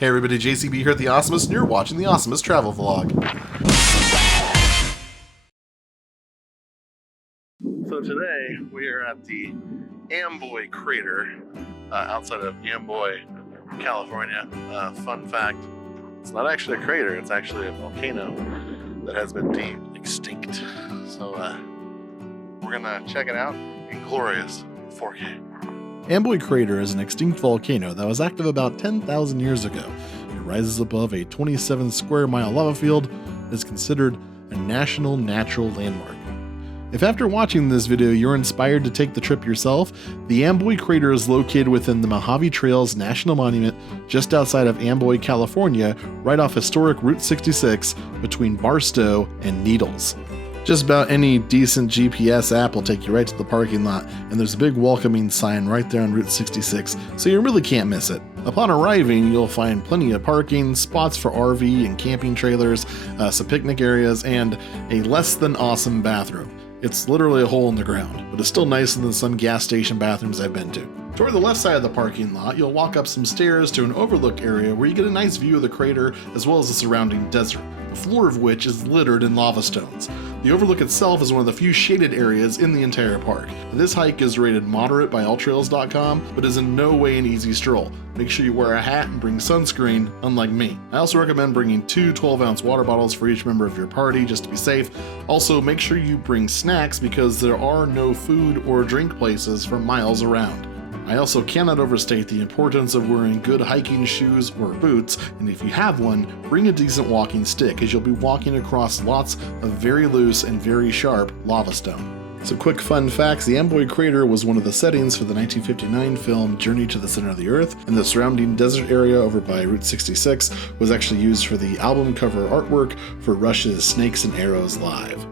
Hey everybody, JCB here at the Awesomist, and you're watching the Awesomist Travel Vlog. So today, we are at the Amboy crater outside of Amboy, California. Fun fact, it's not actually a crater, it's actually a volcano that has been deemed extinct. So we're gonna check it out in glorious 4K. Amboy Crater is an extinct volcano that was active about 10,000 years ago. It rises above a 27 square mile lava field and is considered a national natural landmark. If after watching this video you're inspired to take the trip yourself, the Amboy Crater is located within the Mojave Trails National Monument just outside of Amboy, California, right off historic Route 66 between Barstow and Needles. Just about any decent GPS app will take you right to the parking lot, and there's a big welcoming sign right there on Route 66, so you really can't miss it. Upon arriving, you'll find plenty of parking, spots for RV and camping trailers, some picnic areas, and a less than awesome bathroom. It's literally a hole in the ground, but it's still nicer than some gas station bathrooms I've been to. Toward the left side of the parking lot, you'll walk up some stairs to an overlook area where you get a nice view of the crater as well as the surrounding desert, the floor of which is littered in lava stones. The overlook itself is one of the few shaded areas in the entire park. This hike is rated moderate by alltrails.com, but is in no way an easy stroll. Make sure you wear a hat and bring sunscreen, unlike me. I also recommend bringing 2 12-ounce water bottles for each member of your party just to be safe. Also, make sure you bring snacks because there are no food or drink places for miles around. I also cannot overstate the importance of wearing good hiking shoes or boots, and if you have one, bring a decent walking stick as you'll be walking across lots of very loose and very sharp lava stone. Some quick fun facts: the Amboy Crater was one of the settings for the 1959 film Journey to the Center of the Earth, and the surrounding desert area over by Route 66 was actually used for the album cover artwork for Rush's Snakes and Arrows Live.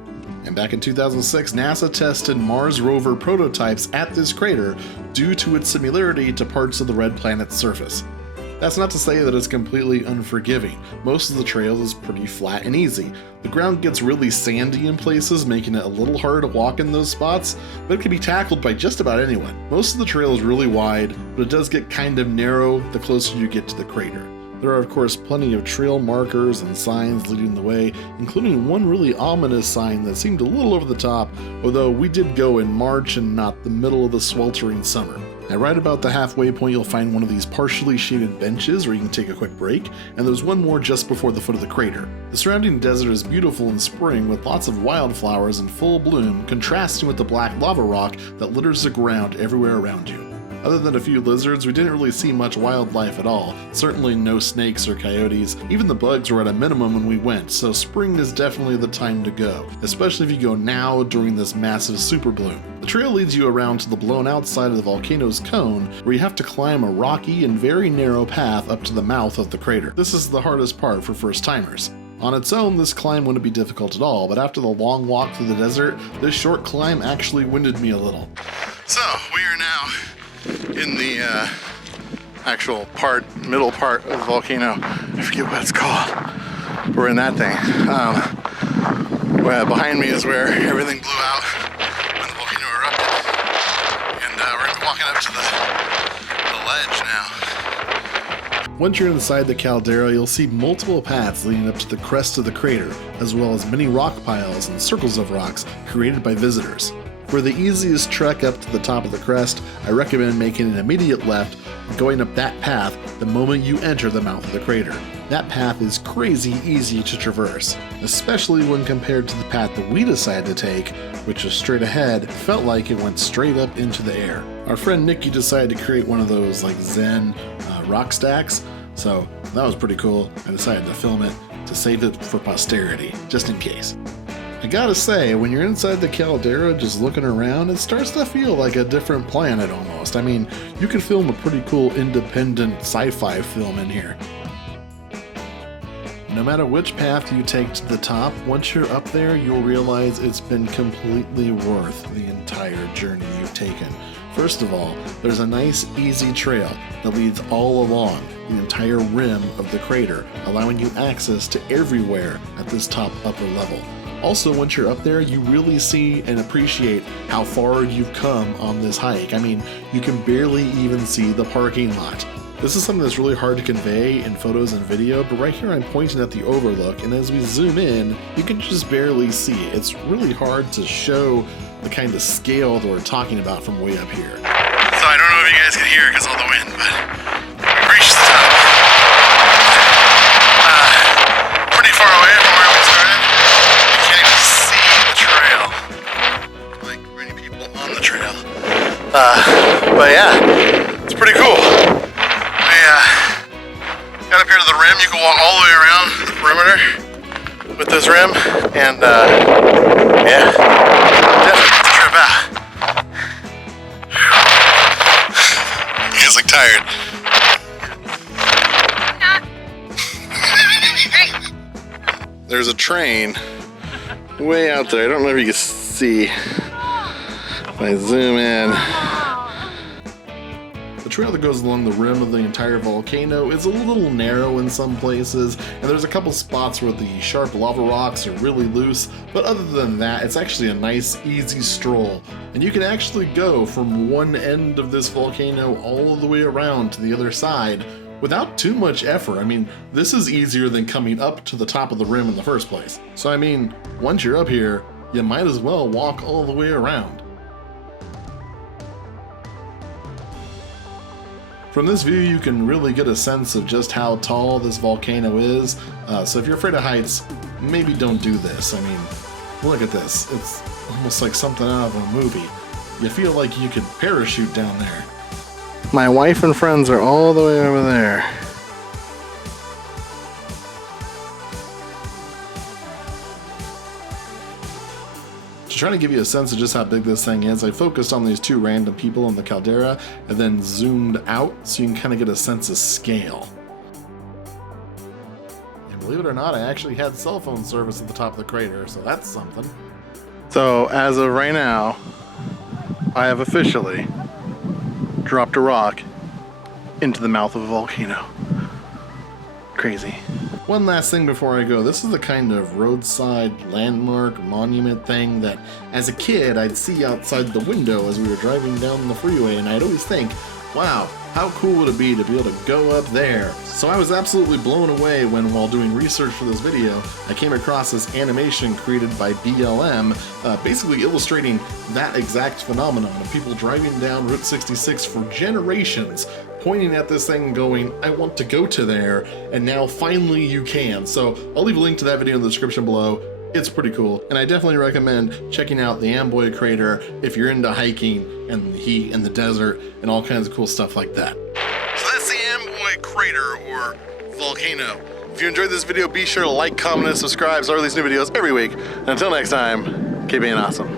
And back in 2006, NASA tested Mars rover prototypes at this crater due to its similarity to parts of the red planet's surface. That's not to say that it's completely unforgiving. Most of the trail is pretty flat and easy. The ground gets really sandy in places, making it a little hard to walk in those spots, but it can be tackled by just about anyone. Most of the trail is really wide, but it does get kind of narrow the closer you get to the crater. There are of course plenty of trail markers and signs leading the way, including one really ominous sign that seemed a little over the top, although we did go in March and not the middle of the sweltering summer. And right about the halfway point you'll find one of these partially shaded benches where you can take a quick break, and there's one more just before the foot of the crater. The surrounding desert is beautiful in spring with lots of wildflowers in full bloom, contrasting with the black lava rock that litters the ground everywhere around you. Other than a few lizards, we didn't really see much wildlife at all. Certainly no snakes or coyotes. Even the bugs were at a minimum when we went, so spring is definitely the time to go, especially if you go now during this massive super bloom. The trail leads you around to the blown out side of the volcano's cone, where you have to climb a rocky and very narrow path up to the mouth of the crater. This is the hardest part for first-timers. On its own, this climb wouldn't be difficult at all, but after the long walk through the desert, this short climb actually winded me a little. So, we are now in the actual middle part of the volcano. I forget what it's called. We're in that thing. Behind me is where everything blew out when the volcano erupted. And we're going to be walking up to the ledge now. Once you're inside the caldera, you'll see multiple paths leading up to the crest of the crater, as well as many rock piles and circles of rocks created by visitors. For the easiest trek up to the top of the crest, I recommend making an immediate left and going up that path the moment you enter the mouth of the crater. That path is crazy easy to traverse, especially when compared to the path that we decided to take, which was straight ahead. It felt like it went straight up into the air. Our friend Nikki decided to create one of those like Zen rock stacks, so that was pretty cool. I decided to film it to save it for posterity, just in case. I gotta say, when you're inside the caldera just looking around, it starts to feel like a different planet almost. I mean, you could film a pretty cool independent sci-fi film in here. No matter which path you take to the top, once you're up there, you'll realize it's been completely worth the entire journey you've taken. First of all, there's a nice, easy trail that leads all along the entire rim of the crater, allowing you access to everywhere at this top upper level. Also, once you're up there, you really see and appreciate how far you've come on this hike. I mean, you can barely even see the parking lot. This is something that's really hard to convey in photos and video, but right here I'm pointing at the overlook, and as we zoom in, you can just barely see it. It's really hard to show the kind of scale that we're talking about from way up here. So I don't know if you guys can hear because of all the wind, but we've reached the top. Pretty far away from where we started. You can't even see the trail. Like many people on the trail. But yeah, it's pretty cool. We got up here to the rim. You can walk all the way around the perimeter with this rim, and yeah, definitely worth the trip out. You guys look tired. There's a train way out there. I don't know if you can see if I zoom in. The trail that goes along the rim of the entire volcano is a little narrow in some places, and there's a couple spots where the sharp lava rocks are really loose, but other than that, it's actually a nice, easy stroll. And you can actually go from one end of this volcano all the way around to the other side without too much effort. I mean, this is easier than coming up to the top of the rim in the first place. So I mean, once you're up here, you might as well walk all the way around. From this view, you can really get a sense of just how tall this volcano is. So if you're afraid of heights, maybe don't do this. I mean, look at this. It's almost like something out of a movie. You feel like you could parachute down there. My wife and friends are all the way over there. To try to give you a sense of just how big this thing is, I focused on these two random people in the caldera and then zoomed out so you can kind of get a sense of scale. And believe it or not, I actually had cell phone service at the top of the crater, so that's something. So as of right now, I have officially dropped a rock into the mouth of a volcano. Crazy. One last thing before I go. This is the kind of roadside landmark monument thing that as a kid I'd see outside the window as we were driving down the freeway, and I'd always think, wow, how cool would it be to be able to go up there? So I was absolutely blown away when, while doing research for this video, I came across this animation created by BLM, basically illustrating that exact phenomenon of people driving down Route 66 for generations, pointing at this thing and going, I want to go to there, and now finally you can. So I'll leave a link to that video in the description below. It's pretty cool, and I definitely recommend checking out the Amboy crater if you're into hiking and the heat and the desert and all kinds of cool stuff like that. So that's the Amboy crater or volcano. If you enjoyed this video, be sure to like, comment, and subscribe so I release new videos every week. And until next time, keep being awesome.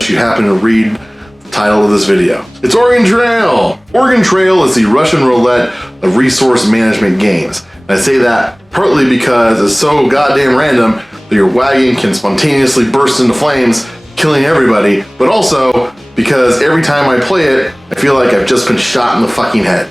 If you happen to read the title of this video, it's Oregon Trail! Oregon Trail is the Russian roulette of resource management games. And I say that partly because it's so goddamn random that your wagon can spontaneously burst into flames, killing everybody, but also because every time I play it, I feel like I've just been shot in the fucking head.